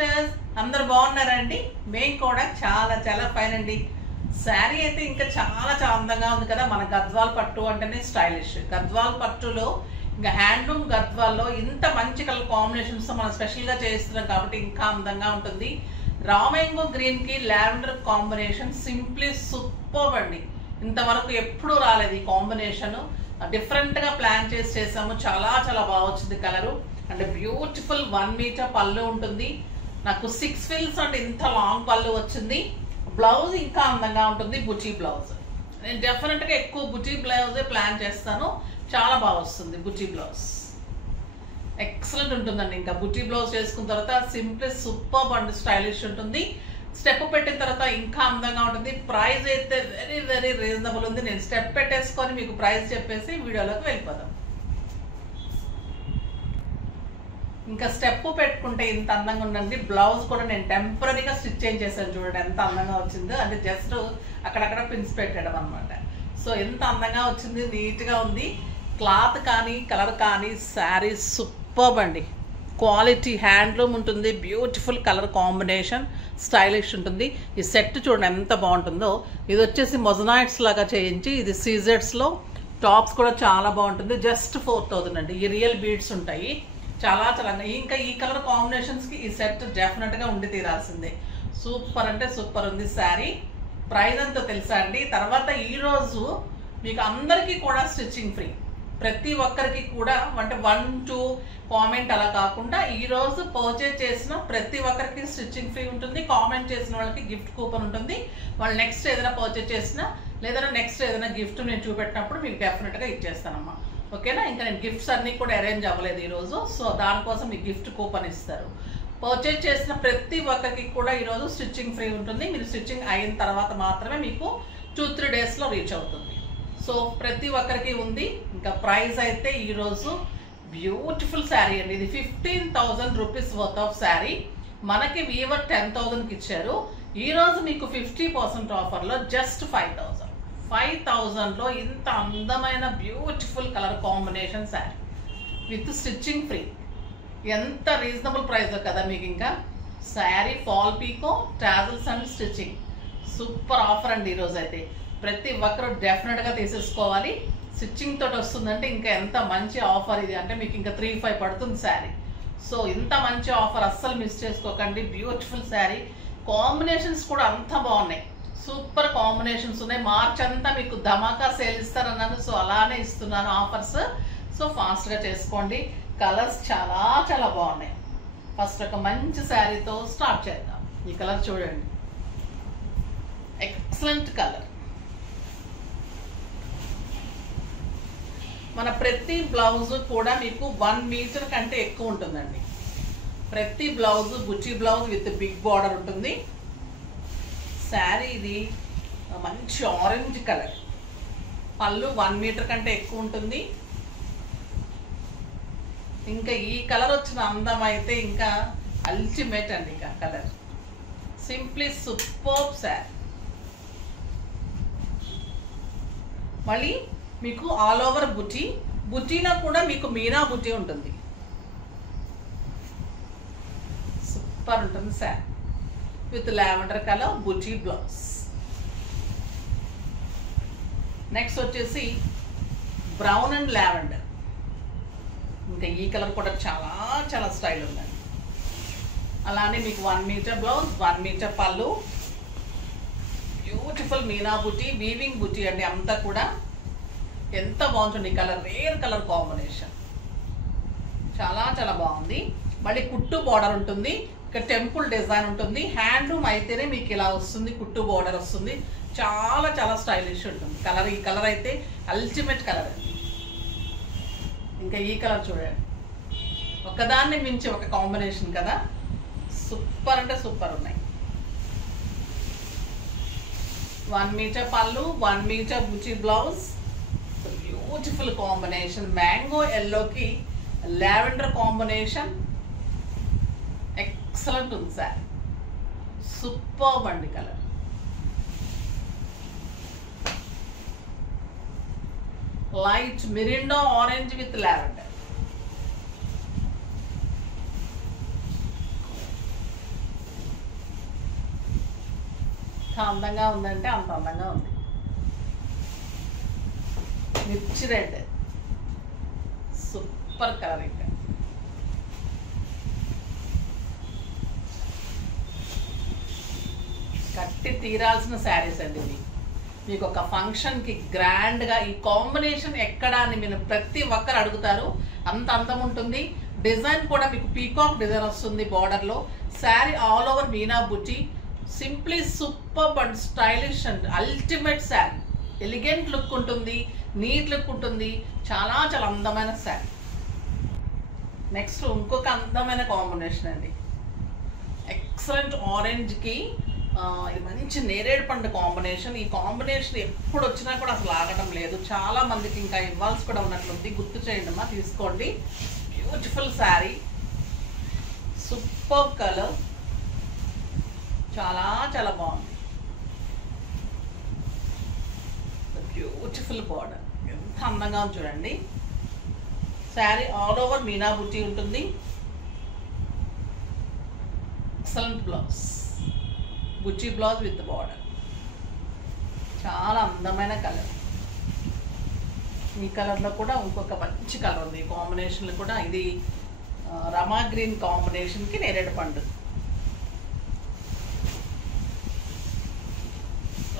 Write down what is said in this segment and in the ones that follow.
Sisters అందరు బాగున్నారండి. మేము కూడా చాలా చాలా ఫైన్ అండి. శారీ అయితే ఇంకా చాలా చాలా అందంగా ఉంది కదా. మన గద్వాల్ పట్టు అంటేనే స్టైలిష్. గద్వాల్ పట్టులో ఇంకా హ్యాండ్లూమ్ గద్వాల్లో ఇంత మంచి కలర్ కాంబినేషన్స్ మనం స్పెషల్గా చేస్తున్నాం కాబట్టి ఇంకా అందంగా ఉంటుంది. రామెంగో గ్రీన్ కి లావెండర్ కాంబినేషన్ సింప్లీ సూపర్ అండి. ఇంతవరకు ఎప్పుడు రాలేదు ఈ కాంబినేషన్. డిఫరెంట్ గా ప్లాన్ చేసాము. చాలా చాలా బాగా వచ్చింది కలరు. అండ్ బ్యూటిఫుల్ 1 మీటర్ పళ్ళు ఉంటుంది. నాకు 6 ఫిల్స్ అంటే ఇంత లాంగ్ పళ్ళు వచ్చింది. బ్లౌజ్ ఇంకా అందంగా ఉంటుంది. బుటీ బ్లౌజ్ నేను డెఫినెట్ గా ఎక్కువ బుటీ బ్లౌజే ప్లాన్ చేస్తాను. చాలా బాగా వస్తుంది బుటీ బ్లౌజ్. ఎక్సలెంట్ ఉంటుందండి. ఇంకా బుటీ బ్లౌజ్ చేసుకున్న తర్వాత సింప్లీ సూపర్ అండ్ స్టైలిష్ ఉంటుంది. స్టెప్ పెట్టిన తర్వాత ఇంకా అందంగా ఉంటుంది. ప్రైస్ అయితే వెరీ వెరీ రీజనబుల్ ఉంది. నేను స్టెప్ పెట్టేసుకొని మీకు ప్రైస్ చెప్పేసి వీడియోలోకి వెళ్ళిపోదాం. ఇంకా స్టెప్ పెట్టుకుంటే ఇంత అందంగా ఉండండి. బ్లౌజ్ కూడా నేను టెంపరీగా స్టిచ్ చేశాను. చూడండి ఎంత అందంగా వచ్చిందో. అంటే జస్ట్ అక్కడక్కడ పిన్స్ పెట్టడం అనమాట. సో ఎంత అందంగా వచ్చింది. నీట్గా ఉంది. క్లాత్ కానీ కలర్ కానీ శారీ సూపర్ అండి. క్వాలిటీ హ్యాండ్లూమ్ ఉంటుంది. బ్యూటిఫుల్ కలర్ కాంబినేషన్ స్టైలిష్ ఉంటుంది. ఈ సెట్ చూడండి ఎంత బాగుంటుందో. ఇది వచ్చేసి మొజనాయిట్స్ లాగా చేయించి ఇది సీజెడ్స్లో టాప్స్ కూడా చాలా బాగుంటుంది. జస్ట్ 4000 అండి. ఈ రియల్ బీడ్స్ ఉంటాయి. చాలా చాలా ఇంకా ఈ కలర్ కాంబినేషన్స్కి ఈ సెట్ డెఫినెట్గా ఉండి తీరాల్సిందే. సూపర్ అంటే సూపర్ ఉంది శారీ. ప్రైస్ ఎంతో తెలుసా అండి. తర్వాత ఈరోజు మీకు అందరికీ కూడా స్టిచ్చింగ్ ఫ్రీ. ప్రతి ఒక్కరికి కూడా అంటే 1-2 కామెంట్ అలా కాకుండా ఈరోజు పర్చేజ్ చేసిన ప్రతి ఒక్కరికి స్టిచ్చింగ్ ఫ్రీ ఉంటుంది. కామెంట్ చేసిన వాళ్ళకి గిఫ్ట్ కూపన్ ఉంటుంది. వాళ్ళు నెక్స్ట్ ఏదైనా పర్చేజ్ చేసినా లేదా నెక్స్ట్ ఏదైనా గిఫ్ట్ నేను చూపెట్టినప్పుడు మీకు డెఫినెట్గా ఇచ్చేస్తానమ్మా. ఓకేనా. ఇంకా నేను గిఫ్ట్స్ అన్నీ కూడా అరేంజ్ అవ్వలేదు ఈరోజు. సో దానికోసం మీకు గిఫ్ట్ కూపన్ ఇస్తారు. పర్చేజ్ చేసిన ప్రతి ఒక్కరికి కూడా ఈరోజు స్టిచ్చింగ్ ఫ్రీ ఉంటుంది. మీరు స్టిచ్చింగ్ అయిన తర్వాత మాత్రమే మీకు 2-3 డేస్లో రీచ్ అవుతుంది. సో ప్రతి ఒక్కరికి ఉంది. ఇంకా ప్రైస్ అయితే ఈరోజు బ్యూటిఫుల్ శారీ అండి. ఇది 15,000 రూపీస్ వర్త్ ఆఫ్ శారీ. మనకి వీవర్ 10,000కి ఇచ్చారు. ఈరోజు మీకు 50% ఆఫర్లో జస్ట్ 5,000లో ఇంత అందమైన beautiful colour combination sari with stitching free. ఎంత రీజనబుల్ ప్రైస్ కదా మీకు. ఇంకా sari fall pico tassels and stitching super offer అండి. ఈరోజు అయితే ప్రతి ఒక్కరు డెఫినెట్గా తీసేసుకోవాలి. స్టిచ్చింగ్ తోటి వస్తుందంటే ఇంకా ఎంత మంచి ఆఫర్ ఇది. అంటే మీకు ఇంకా 3-5 పడుతుంది శారీ. సో ఇంత మంచి ఆఫర్ అస్సలు మిస్ చేసుకోకండి. బ్యూటిఫుల్ శారీ. కాంబినేషన్స్ కూడా అంత బాగున్నాయి. సూపర్ కాంబినేషన్స్ ఉన్నాయి. మార్చ్ అంతా మీకు ధమాకా సేల్ ఇస్తారన్నాను. సో అలానే ఇస్తున్నాను ఆఫర్స్. సో ఫాస్ట్గా చేసుకోండి. కలర్స్ చాలా చాలా బాగున్నాయి. ఫస్ట్ ఒక మంచి శారీతో స్టార్ట్ చేద్దాం. ఈ కలర్ చూడండి. Excellent colour. మన ప్రతి బ్లౌజ్ కూడా మీకు 1 మీటర్ కంటే ఎక్కువ ఉంటుందండి. ప్రతి బ్లౌజ్ బుచ్చి బ్లౌజ్ విత్ బిగ్ బార్డర్ ఉంటుంది. శారీ ఇది మంచి ఆరెంజ్ కలర్. పళ్ళు 1 మీటర్ కంటే ఎక్కువ ఉంటుంది. ఇంకా ఈ కలర్ వచ్చిన అందం అయితే ఇంకా అల్టిమేట్ అండి. ఇంకా కలర్ సింప్లీ సూపర్ శారీ. మళ్ళీ మీకు ఆల్ ఓవర్ బుటీ. బుటీలో కూడా మీకు మీనా బుటీ ఉంటుంది. సూపర్ ఉంటుంది sari with lavender colour buti blouse. Next వచ్చేసి బ్రౌన్ అండ్ లావెండర్. ఇంకా ఈ కలర్ కూడా చాలా చాలా స్టైల్ ఉందండి. అలానే మీకు 1 మీటర్ బ్లౌజ్ 1 మీటర్ పళ్ళు. బ్యూటిఫుల్ మీనా బుటీ వీవింగ్ బుటీ అండి. అంతా కూడా ఎంత బాగుంటుంది కలర్. రేర్ కలర్ కాంబినేషన్ చాలా చాలా బాగుంది. మళ్ళీ కుట్టు బార్డర్ ఉంటుంది. ఇక్కడ టెంపుల్ డిజైన్ ఉంటుంది. హ్యాండ్లూమ్ అయితేనే మీకు ఇలా వస్తుంది. కుట్టు బార్డర్ వస్తుంది. చాలా చాలా స్టైలిష్ ఉంటుంది కలర్. ఈ కలర్ అయితే అల్టిమేట్ కలర్ అండి. ఇంకా ఈ కలర్ చూడండి. ఒకదాన్ని మించి ఒక కాంబినేషన్ కదా. సూపర్ అంటే సూపర్ ఉన్నాయి. 1 మీటర్ పళ్ళు 1 మీటర్ బుచి బ్లౌజ్. Beautiful combination. మ్యాంగో ఎల్లోకి లావెండర్ కాంబినేషన్ ఎక్సలెంట్ ఉంది సార్. సూపర్ అండి colour. Light Mirinda orange with lavender. అందంగా ఉందంటే అంత అందంగా ఉంది. మిర్చి రెడ్ సూపర్ కలర్. ఇంకా కట్టి తీరాల్సిన శారీస్ అండి ఇవి. మీకు ఒక ఫంక్షన్కి గ్రాండ్గా ఈ కాంబినేషన్ ఎక్కడ అని మీరు ప్రతి ఒక్కరు అడుగుతారు. అంత అందం ఉంటుంది. డిజైన్ కూడా మీకు పీకాక్ డిజైన్ వస్తుంది బార్డర్లో. శారీ ఆల్ ఓవర్ మీనా బుట్టి. Simply super and stylish and ultimate sari. Elegant look ఉంటుంది, నీట్ లుక్ ఉంటుంది. చాలా చాలా అందమైన శారీ. నెక్స్ట్ ఇంకొక అందమైన కాంబినేషన్ అండి. ఎక్సలెంట్ ఆరెంజ్కి ఇది మంచి నేరేడు పండు కాంబినేషన్. ఈ కాంబినేషన్ ఎప్పుడు వచ్చినా కూడా అసలు ఆగడం లేదు. చాలా మందికి ఇంకా ఇవ్వాల్సి కూడా ఉన్నట్లుంది. గుర్తు చేయండి అమ్మా, తీసుకోండి. బ్యూటిఫుల్ శారీ, సూపర్ కలర్, చాలా చాలా బాగుంది. బ్యూటిఫుల్ బార్డర్, ఎంత అందంగా ఉంది చూడండి. శారీ ఆల్ ఓవర్ మీనా బుట్టి ఉంటుంది. ఎక్సలెంట్ బ్లౌజ్, బుచ్చి బ్లౌజ్ విత్ బార్డర్. చాలా అందమైన కలర్. ఈ కలర్లో కూడా ఇంకొక మంచి కలర్ ఉంది. కాంబినేషన్లో కూడా ఇది రమా గ్రీన్ కాంబినేషన్కి నేరేడు పండు.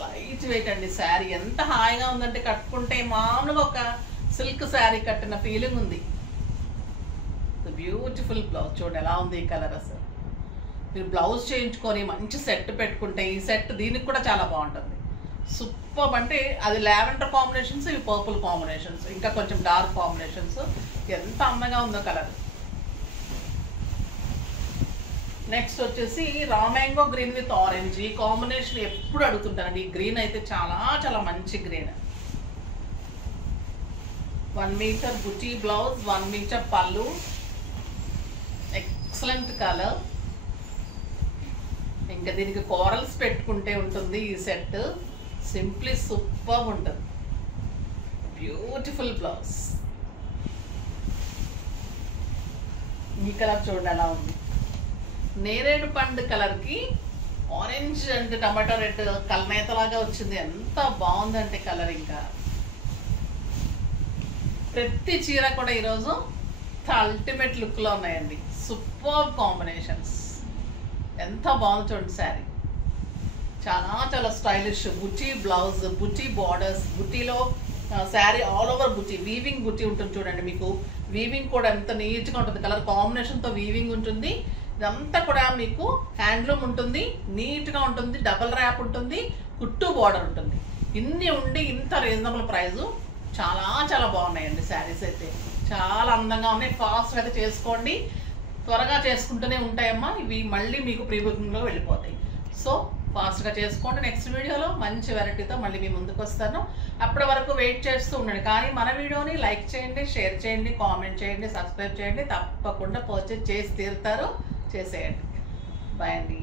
లైట్ వెయిట్ అండి శారీ. ఎంత హాయిగా ఉందంటే కట్టుకుంటే మామూలుగా ఒక సిల్క్ శారీ కట్టిన ఫీలింగ్ ఉంది. బ్యూటిఫుల్ బ్లౌజ్ చూడండి ఎలా ఉంది ఈ కలర్. అసలు మీరు బ్లౌజ్ చేయించుకొని మంచి సెట్ పెట్టుకుంటే ఈ సెట్ దీనికి కూడా చాలా బాగుంటుంది. సూపర్. అంటే అది లావెండర్ కాంబినేషన్స్, ఇవి పర్పుల్ కాంబినేషన్స్, ఇంకా కొంచెం డార్క్ కాంబినేషన్స్. ఎంత అందంగా ఉందో కలర్. నెక్స్ట్ వచ్చేసి raw mango green with orange. ఈ కాంబినేషన్ ఎప్పుడు అడుగుతుంటానండి. ఈ గ్రీన్ అయితే చాలా చాలా మంచి గ్రీన్. 1 మీటర్ బుటీ బ్లౌజ్, 1 మీటర్ పళ్ళు. Excellent colour. ఇంకా దీనికి కోరల్స్ పెట్టుకుంటే ఉంటుంది ఈ సెట్. సింప్లీ సూపర్ ఉంటుంది. Beautiful blouse. ఈ కలర్ చూడండి ఎలా ఉంది. నేరేడు పండు కలర్కి ఆరెంజ్ అండ్ టమాటో రెడ్ కలనేతలాగా వచ్చింది. ఎంత బాగుందంటే కలర్. ఇంకా ప్రతి చీర కూడా ఈరోజు అల్టిమేట్ లుక్లో ఉన్నాయండి. Super combinations. ఎంత బాగుంది చూడండి శారీ. చాలా చాలా స్టైలిష్. బుటీ బ్లౌజ్, బుటీ బార్డర్స్, బుటీలో శారీ ఆల్ ఓవర్ బుటీ. వీవింగ్ బుటీ ఉంటుంది చూడండి. మీకు వీవింగ్ కూడా ఎంత నీట్గా ఉంటుంది. కలర్ కాంబినేషన్తో వీవింగ్ ఉంటుంది. ఇదంతా కూడా మీకు హ్యాండ్లూమ్ ఉంటుంది, నీట్గా ఉంటుంది. డబల్ ర్యాప్ ఉంటుంది, కుట్టు బార్డర్ ఉంటుంది. ఇన్ని ఉండి ఇంత రీజనబుల్ ప్రైజు. చాలా చాలా బాగున్నాయండి శారీస్ అయితే. చాలా అందంగా ఉన్నాయి. ఫాస్ట్గా అయితే చేసుకోండి. త్వరగా చేసుకుంటూనే ఉంటాయమ్మా. ఇవి మళ్ళీ మీకు ప్రీ బుకింగ్లో వెళ్ళిపోతాయి. సో ఫాస్ట్గా చేసుకోండి. నెక్స్ట్ వీడియోలో మంచి వెరైటీతో మళ్ళీ మీ ముందుకు వస్తాను. అప్పటి వరకు వెయిట్ చేస్తూ ఉండండి. కానీ మన వీడియోని లైక్ చేయండి, షేర్ చేయండి, కామెంట్ చేయండి, సబ్స్క్రైబ్ చేయండి. తప్పకుండా పర్చేజ్ చేసి తీరుతారు. చేసేయండి. బాయ్ అండి.